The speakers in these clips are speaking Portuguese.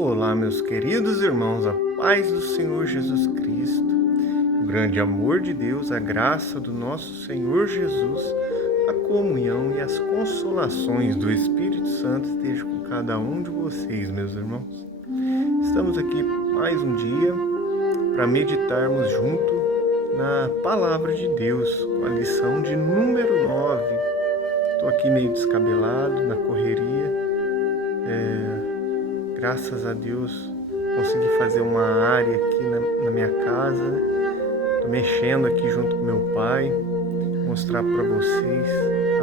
Olá, meus queridos irmãos, a paz do Senhor Jesus Cristo, o grande amor de Deus, a graça do nosso Senhor Jesus, a comunhão e as consolações do Espírito Santo estejam com cada um de vocês, meus irmãos. Estamos aqui mais um dia para meditarmos junto na Palavra de Deus, com a lição de número 9. Estou aqui meio descabelado, na correria. Graças a Deus consegui fazer uma área aqui na minha casa, né? Tô mexendo aqui junto com meu pai, mostrar para vocês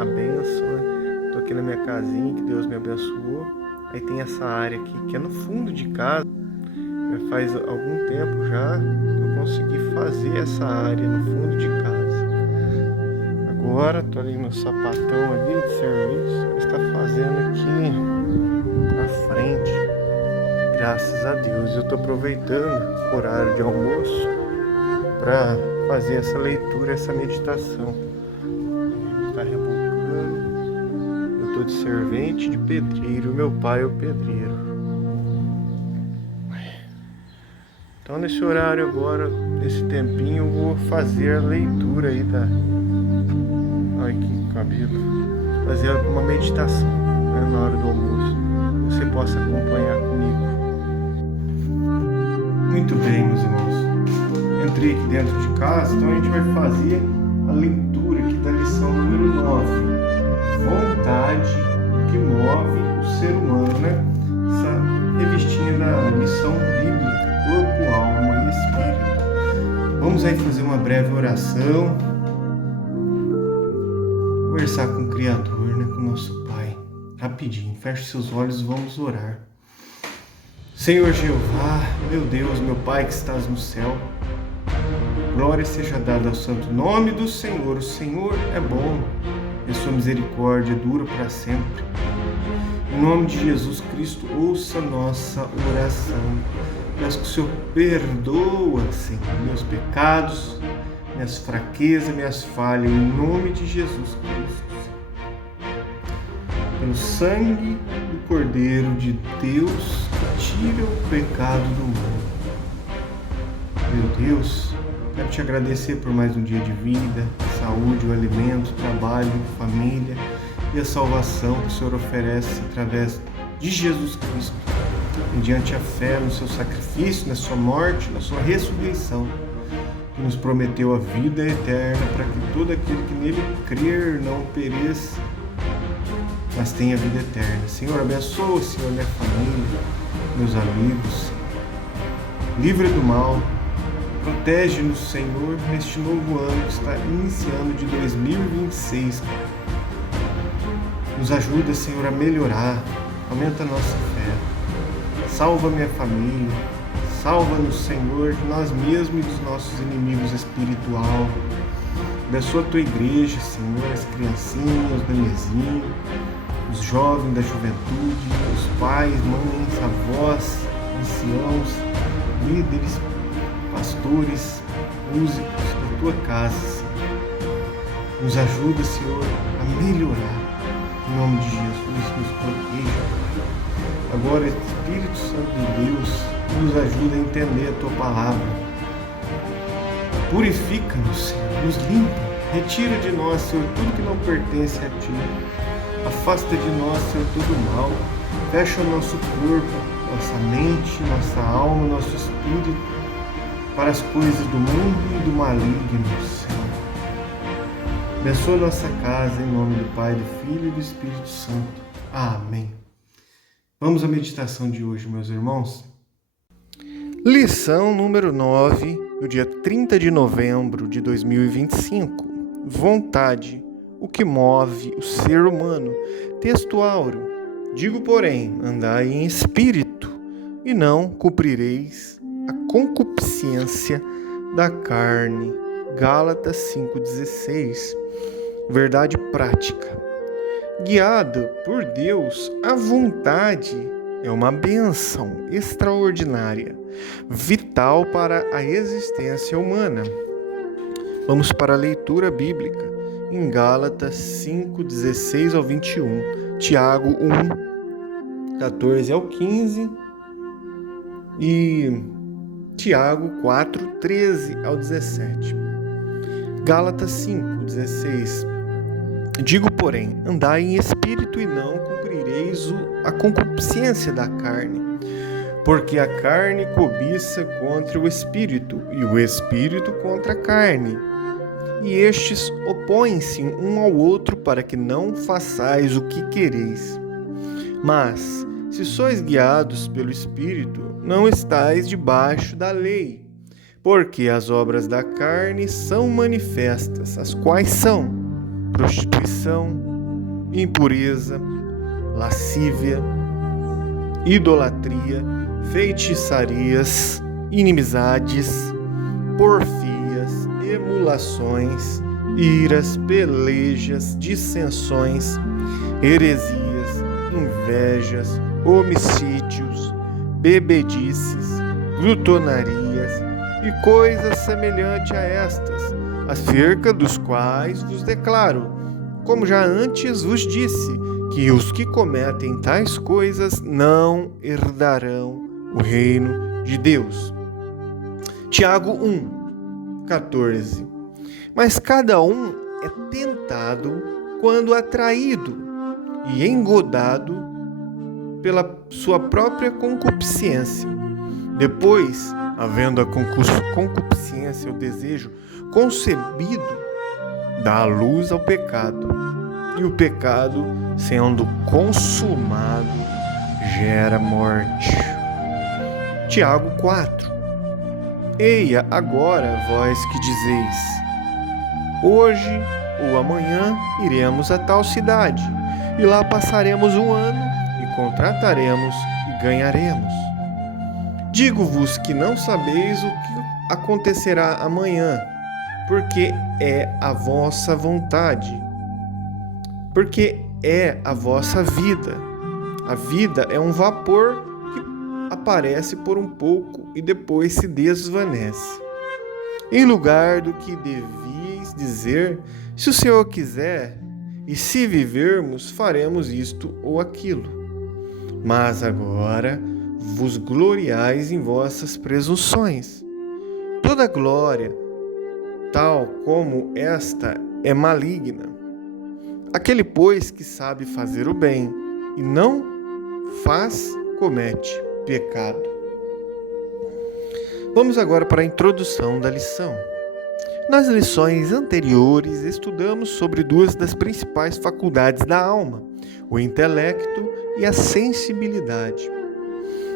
a bênção, né? Tô aqui na minha casinha, que Deus me abençoou. Aí tem essa área aqui que é no fundo de casa. Já faz algum tempo já que eu consegui fazer essa área no fundo de casa. Agora tô ali no sapatão ali de serviço, está fazendo aqui na frente. Graças a Deus, eu estou aproveitando o horário de almoço para fazer essa leitura, essa meditação. Está rebocando, eu estou de servente de pedreiro, meu pai é o pedreiro. Então nesse horário agora, nesse tempinho, eu vou fazer a leitura aí da... Ai, que cabelo! Fazer uma meditação, né, na hora do almoço. Você possa acompanhar comigo. Muito bem, meus irmãos. Entrei aqui dentro de casa, então a gente vai fazer a leitura aqui da lição número 9. Vontade que move o ser humano, né? Essa revistinha da lição bíblica, corpo, alma e espírito. Vamos aí fazer uma breve oração. Conversar com o Criador, né? Com o nosso Pai. Rapidinho, feche seus olhos e vamos orar. Senhor Jeová, meu Deus, meu Pai que estás no céu, glória seja dada ao santo nome do Senhor. O Senhor é bom e a sua misericórdia dura para sempre. Em nome de Jesus Cristo, ouça nossa oração. Peço que o Senhor perdoa, Senhor, meus pecados, minhas fraquezas, minhas falhas, em nome de Jesus Cristo. Pelo sangue do Cordeiro de Deus que tira o pecado do mundo. Meu Deus, quero te agradecer por mais um dia de vida, saúde, o alimento, trabalho, família e a salvação que o Senhor oferece através de Jesus Cristo, mediante a fé no seu sacrifício, na sua morte, na sua ressurreição, que nos prometeu a vida eterna para que todo aquele que nele crer não pereça, mas tenha vida eterna. Senhor, abençoa, Senhor, minha família, meus amigos, livra do mal, protege-nos, Senhor, neste novo ano que está iniciando de 2026. Nos ajuda, Senhor, a melhorar, aumenta a nossa fé, salva minha família, salva-nos, Senhor, de nós mesmos e dos nossos inimigos espirituais. Abençoa a tua igreja, Senhor, as criancinhas, os bebezinhos, os jovens da juventude, os pais, mães, avós, anciãos, líderes, pastores, músicos da tua casa, Senhor. Nos ajuda, Senhor, a melhorar. Em nome de Jesus, nos proteja, Pai. Agora, Espírito Santo de Deus, nos ajuda a entender a tua palavra. Purifica-nos, Senhor, nos limpa, retira de nós, Senhor, tudo que não pertence a ti. Afasta de nós, Senhor, todo mal. Fecha o nosso corpo, nossa mente, nossa alma, nosso espírito para as coisas do mundo e do maligno, Senhor. Abençoa nossa casa em nome do Pai, do Filho e do Espírito Santo. Amém. Vamos à meditação de hoje, meus irmãos. Lição número 9, no dia 30 de novembro de 2025. Vontade, o que move o ser humano. Texto áureo. Digo, porém, andai em espírito, e não cumprireis a concupiscência da carne. Gálatas 5,16. Verdade prática. Guiado por Deus, a vontade é uma bênção extraordinária, vital para a existência humana. Vamos para a leitura bíblica. Em Gálatas 5, 16 ao 21, Tiago 1, 14 ao 15 E Tiago 4, 13 ao 17. Gálatas 5, 16. Digo, porém, andai em espírito e não cumprireis a concupiscência da carne, porque a carne cobiça contra o espírito, e o espírito contra a carne. E estes opõem-se um ao outro para que não façais o que quereis. Mas, se sois guiados pelo Espírito, não estáis debaixo da lei, porque as obras da carne são manifestas, as quais são prostituição, impureza, lascívia, idolatria, feitiçarias, inimizades, porfias, emulações, iras, pelejas, dissensões, heresias, invejas, homicídios, bebedices, glutonarias e coisas semelhantes a estas, acerca dos quais vos declaro, como já antes vos disse, que os que cometem tais coisas não herdarão o reino de Deus. Tiago 1, 14. Mas cada um é tentado quando atraído e engodado pela sua própria concupiscência. Depois, havendo a concupiscência, o desejo concebido, dá luz ao pecado. E o pecado, sendo consumado, gera morte. Tiago 4. Eia agora vós que dizeis: hoje ou amanhã iremos a tal cidade, e lá passaremos um ano, e contrataremos e ganharemos. Digo-vos que não sabeis o que acontecerá amanhã, porque é a vossa vontade, porque é a vossa vida. A vida é um vapor que aparece por um pouco e depois se desvanece. Em lugar do que devíeis dizer, se o Senhor quiser, e se vivermos, faremos isto ou aquilo. Mas agora vos gloriais em vossas presunções. Toda glória, tal como esta, é maligna. Aquele, pois, que sabe fazer o bem e não faz, comete pecado. Vamos agora para a introdução da lição. Nas lições anteriores, estudamos sobre duas das principais faculdades da alma, o intelecto e a sensibilidade.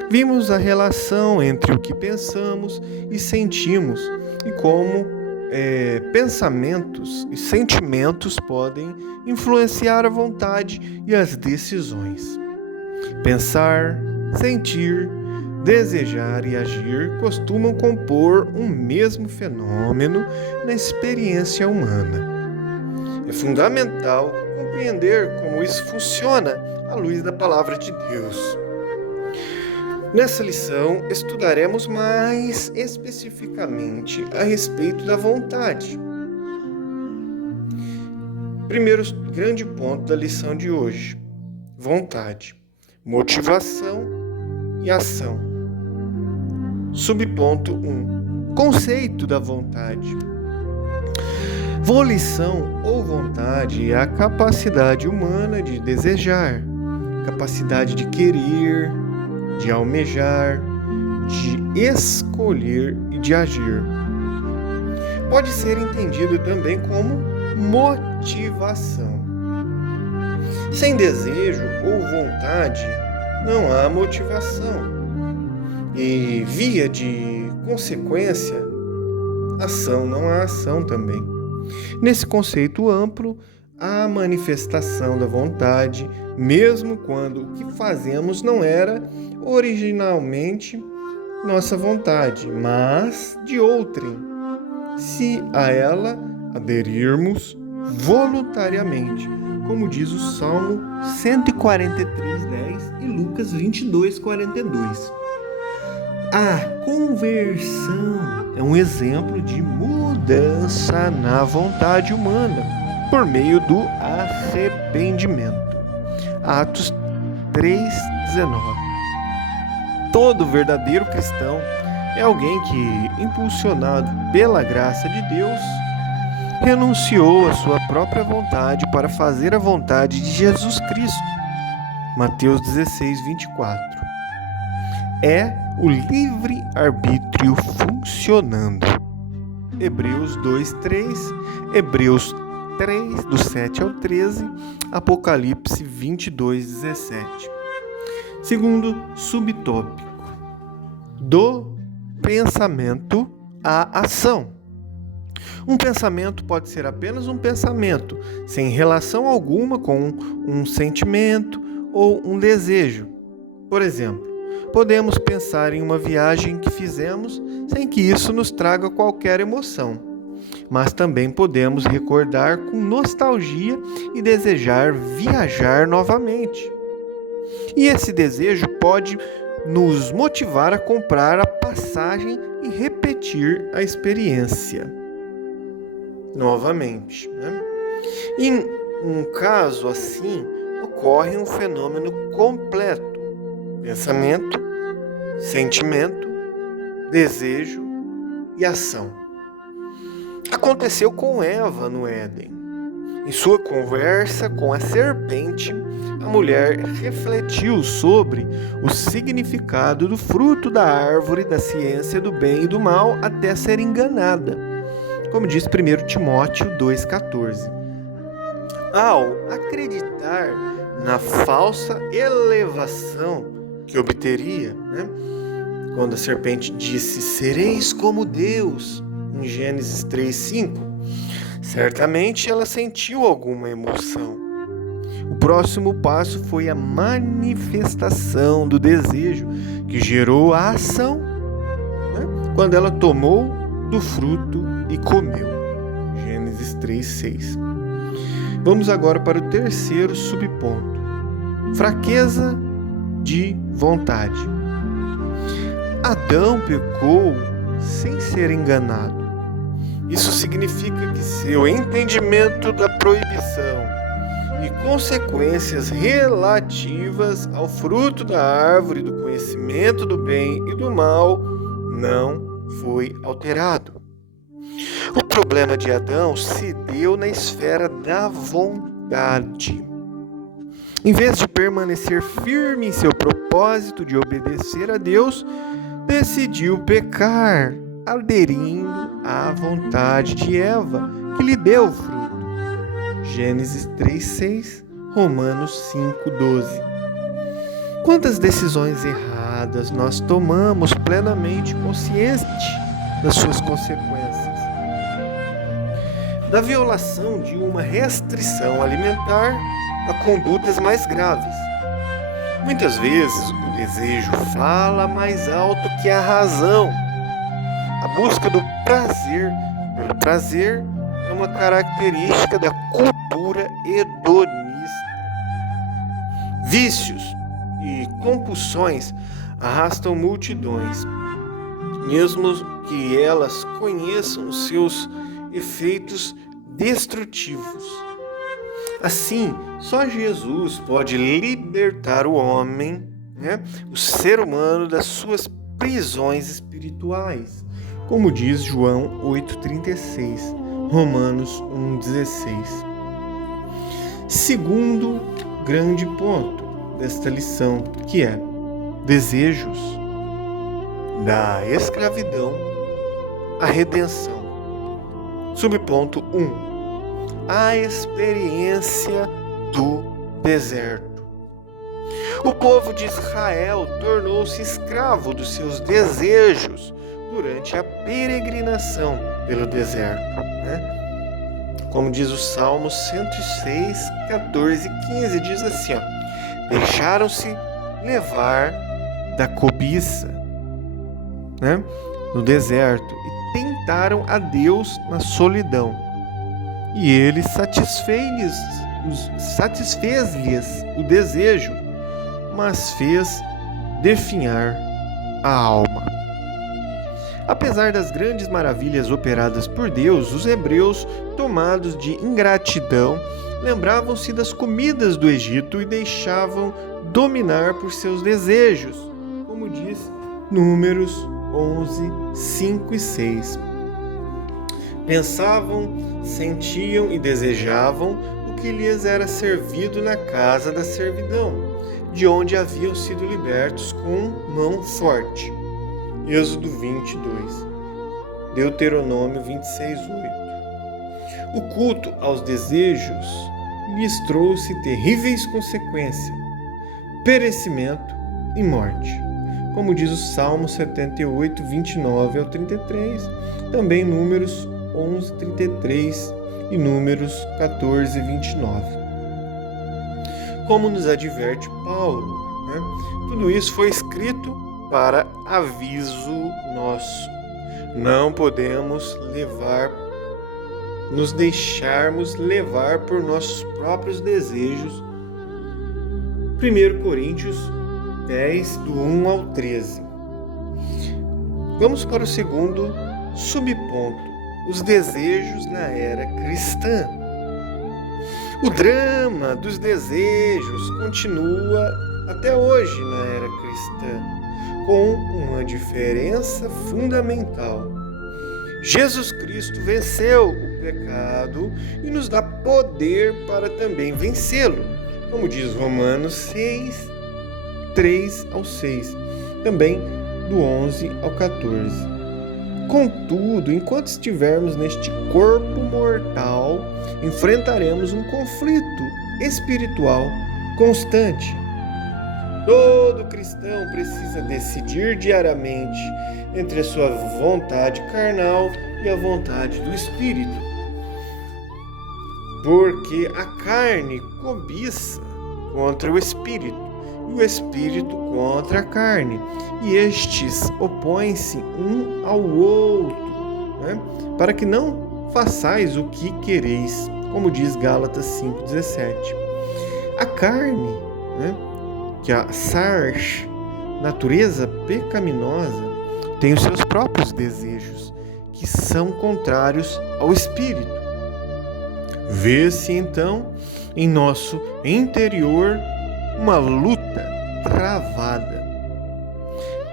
Vimos a relação entre o que pensamos e sentimos e como pensamentos e sentimentos podem influenciar a vontade e as decisões. Pensar, sentir, desejar e agir costumam compor um mesmo fenômeno na experiência humana. É fundamental compreender como isso funciona à luz da Palavra de Deus. Nessa lição, estudaremos mais especificamente a respeito da vontade. Primeiro grande ponto da lição de hoje: vontade, motivação e ação. Subponto 1. Conceito da vontade. Volição ou vontade é a capacidade humana de desejar, capacidade de querer, de almejar, de escolher e de agir. Pode ser entendido também como motivação. Sem desejo ou vontade, não há motivação. E, via de consequência, ação não há ação também. Nesse conceito amplo, há a manifestação da vontade, mesmo quando o que fazemos não era originalmente nossa vontade, mas de outrem, se a ela aderirmos voluntariamente, como diz o Salmo 143:10 e Lucas 22:42. A conversão é um exemplo de mudança na vontade humana por meio do arrependimento. Atos 3:19. Todo verdadeiro cristão é alguém que, impulsionado pela graça de Deus, renunciou à sua própria vontade para fazer a vontade de Jesus Cristo. Mateus 16, 24. É o livre-arbítrio funcionando. Hebreus 2, 3, Hebreus 3, do 7 ao 13, Apocalipse 22, 17. Segundo subtópico, do pensamento à ação. Um pensamento pode ser apenas um pensamento, sem relação alguma com um sentimento ou um desejo. Por exemplo, podemos pensar em uma viagem que fizemos sem que isso nos traga qualquer emoção, mas também podemos recordar com nostalgia e desejar viajar novamente. E esse desejo pode nos motivar a comprar a passagem e repetir a experiência novamente, né? Em um caso assim, ocorre um fenômeno completo: pensamento, sentimento, desejo e ação. Aconteceu com Eva no Éden. Em sua conversa com a serpente, a mulher refletiu sobre o significado do fruto da árvore da ciência do bem e do mal até ser enganada, como diz 1 Timóteo 2,14. Ao acreditar na falsa elevação que obteria, quando a serpente disse: "Sereis como Deus", em Gênesis 3,5, certamente ela sentiu alguma emoção. O próximo passo foi a manifestação do desejo, que gerou a ação, quando ela tomou do fruto e comeu. Gênesis 3,6. Vamos agora para o terceiro subponto: fraqueza de vontade. Adão pecou sem ser enganado. Isso significa que seu entendimento da proibição e consequências relativas ao fruto da árvore do conhecimento do bem e do mal não foi alterado. O problema de Adão se deu na esfera da vontade. Em vez de permanecer firme em seu propósito de obedecer a Deus, decidiu pecar, aderindo à vontade de Eva, que lhe deu o fruto. Gênesis 3,6, Romanos 5,12. Quantas decisões erradas nós tomamos plenamente consciente das suas consequências? Da violação de uma restrição alimentar a condutas mais graves. Muitas vezes o desejo fala mais alto que a razão. A busca do prazer pelo prazer é uma característica da cultura hedonista. Vícios e compulsões arrastam multidões, mesmo que elas conheçam os seus efeitos destrutivos. Assim, só Jesus pode libertar o homem, o ser humano, das suas prisões espirituais, como diz João 8,36, Romanos 1,16. Segundo grande ponto desta lição, que é desejos da escravidão à redenção. Subponto 1. A experiência do deserto. O povo de Israel tornou-se escravo dos seus desejos durante a peregrinação pelo deserto, Como diz o Salmo 106, 14 e 15, diz assim: deixaram-se levar da cobiça, no deserto, e tentaram a Deus na solidão. E ele satisfez-lhes o desejo, mas fez definhar a alma. Apesar das grandes maravilhas operadas por Deus, os hebreus, tomados de ingratidão, lembravam-se das comidas do Egito e deixavam dominar por seus desejos, como diz Números 11, 5 e 6. Pensavam, sentiam e desejavam o que lhes era servido na casa da servidão, de onde haviam sido libertos com mão forte. Êxodo 22, Deuteronômio 26, 8. O culto aos desejos lhes trouxe terríveis consequências, perecimento e morte, como diz o Salmo 78, 29 ao 33, também Números 11, 33 e Números 14, 29. Como nos adverte Paulo, tudo isso foi escrito para aviso nosso. Não podemos nos deixarmos levar por nossos próprios desejos. 1 Coríntios 10, do 1 ao 13. Vamos para o segundo subponto: os desejos na era cristã. O drama dos desejos continua até hoje na era cristã, com uma diferença fundamental. Jesus Cristo venceu o pecado e nos dá poder para também vencê-lo, como diz Romanos 6, 3 ao 6, também do 11 ao 14. Contudo, enquanto estivermos neste corpo mortal, enfrentaremos um conflito espiritual constante. Todo cristão precisa decidir diariamente entre a sua vontade carnal e a vontade do Espírito. Porque a carne cobiça contra o Espírito e o Espírito contra a carne, e estes opõem-se um ao outro, para que não façais o que quereis, como diz Gálatas 5,17. A carne, que é a sarx, natureza pecaminosa, tem os seus próprios desejos, que são contrários ao Espírito. Vê-se então em nosso interior uma luta travada.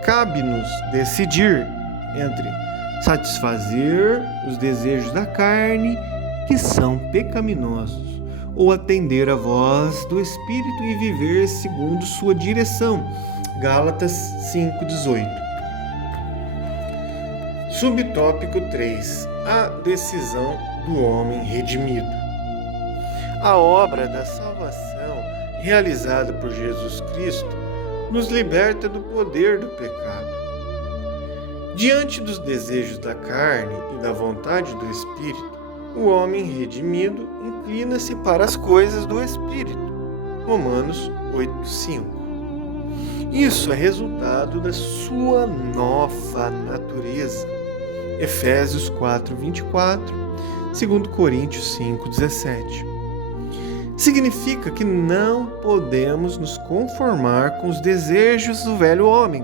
Cabe-nos decidir entre satisfazer os desejos da carne, que são pecaminosos, ou atender à voz do Espírito e viver segundo sua direção. Gálatas 5,18. Subtópico 3. A decisão do homem redimido. A obra da salvação realizada por Jesus Cristo nos liberta do poder do pecado. Diante dos desejos da carne e da vontade do Espírito, o homem redimido inclina-se para as coisas do Espírito. Romanos 8,5. Isso é resultado da sua nova natureza. Efésios 4,24, 2 Coríntios 5,17. Significa que não podemos nos conformar com os desejos do velho homem,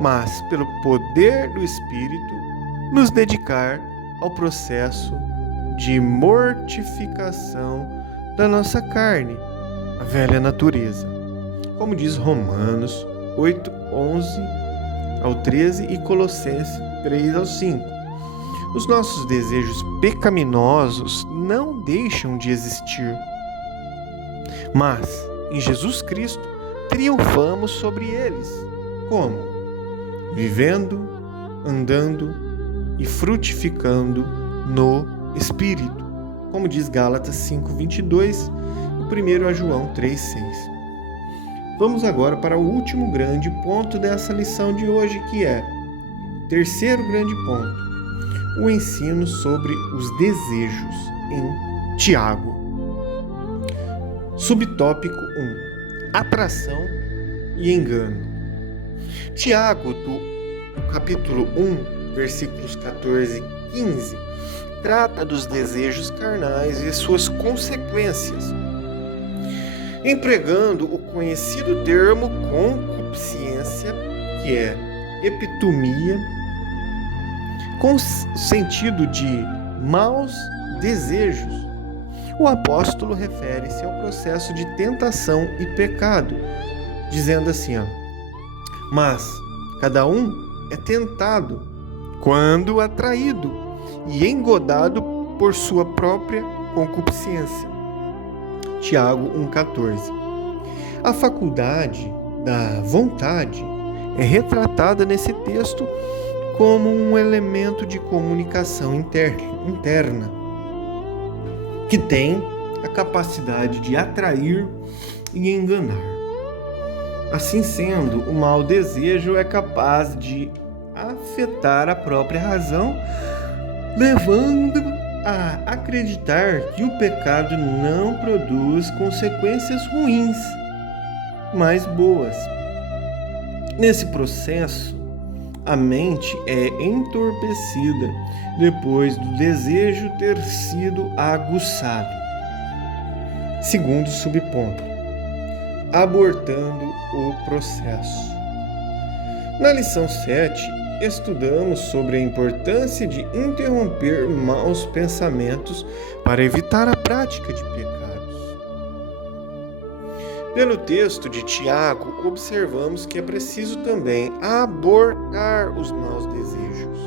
mas, pelo poder do Espírito, nos dedicar ao processo de mortificação da nossa carne, a velha natureza, como diz Romanos 8, 11 ao 13 e Colossenses 3 ao 5. Os nossos desejos pecaminosos não deixam de existir, mas em Jesus Cristo triunfamos sobre eles. Como? Vivendo, andando e frutificando no Espírito, como diz Gálatas 5,22 e 1 João 3,6. Vamos agora para o último grande ponto dessa lição de hoje, que é terceiro grande ponto: o ensino sobre os desejos em Tiago. Subtópico 1. Atração e engano. Tiago, do capítulo 1, versículos 14 e 15, trata dos desejos carnais e suas consequências, empregando o conhecido termo concupiscência, que é epitumia, com sentido de maus desejos. O apóstolo refere-se ao processo de tentação e pecado, dizendo assim: Mas cada um é tentado quando atraído e engodado por sua própria concupiscência. Tiago 1,14. A faculdade da vontade é retratada nesse texto como um elemento de comunicação interna, que tem a capacidade de atrair e enganar. Assim sendo, o mau desejo é capaz de afetar a própria razão, levando a acreditar que o pecado não produz consequências ruins, mas boas. Nesse processo, a mente é entorpecida depois do desejo ter sido aguçado. Segundo subponto, abortando o processo. Na lição 7, estudamos sobre a importância de interromper maus pensamentos para evitar a prática de pecados. Pelo texto de Tiago, observamos que é preciso também abortar os maus desejos.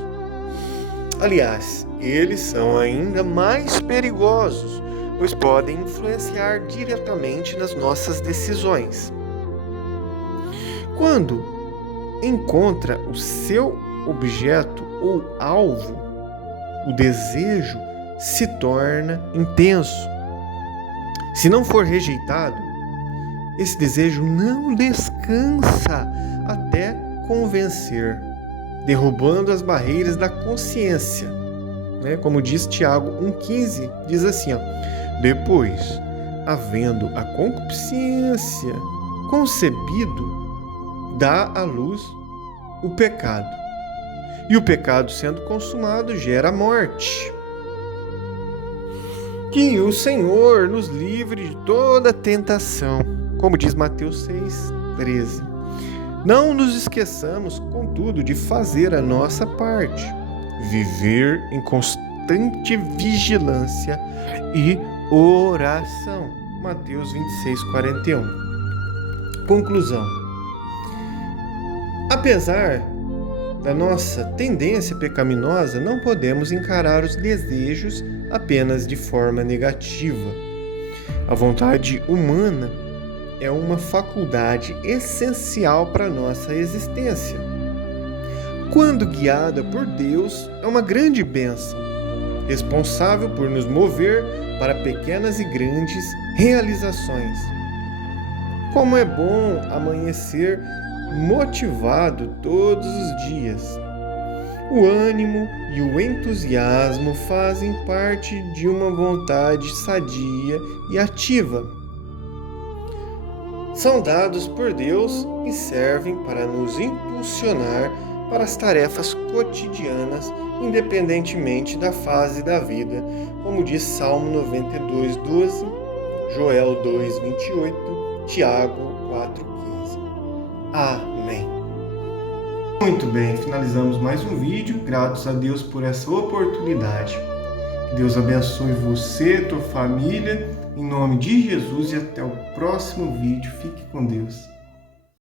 Aliás, eles são ainda mais perigosos, pois podem influenciar diretamente nas nossas decisões. Quando encontra o seu objeto ou alvo, o desejo se torna intenso. Se não for rejeitado, esse desejo não descansa até convencer, derrubando as barreiras da consciência. Como diz Tiago 1,15, diz assim: depois, havendo a concupiscência concebido, dá à luz o pecado. E o pecado, sendo consumado, gera a morte. Que o Senhor nos livre de toda tentação, como diz Mateus 6,13. Não nos esqueçamos, contudo, de fazer a nossa parte, viver em constante vigilância e oração. Mateus 26,41. Conclusão. Apesar da nossa tendência pecaminosa, não podemos encarar os desejos apenas de forma negativa. A vontade humana é uma faculdade essencial para a nossa existência. Quando guiada por Deus, é uma grande bênção, responsável por nos mover para pequenas e grandes realizações. Como é bom amanhecer motivado todos os dias. O ânimo e o entusiasmo fazem parte de uma vontade sadia e ativa. São dados por Deus e servem para nos impulsionar para as tarefas cotidianas, independentemente da fase da vida, como diz Salmo 92:12, Joel 2:28, Tiago 4:15. Amém. Muito bem, finalizamos mais um vídeo, gratos a Deus por essa oportunidade. Que Deus abençoe você, tua família, em nome de Jesus, e até o próximo vídeo. Fique com Deus.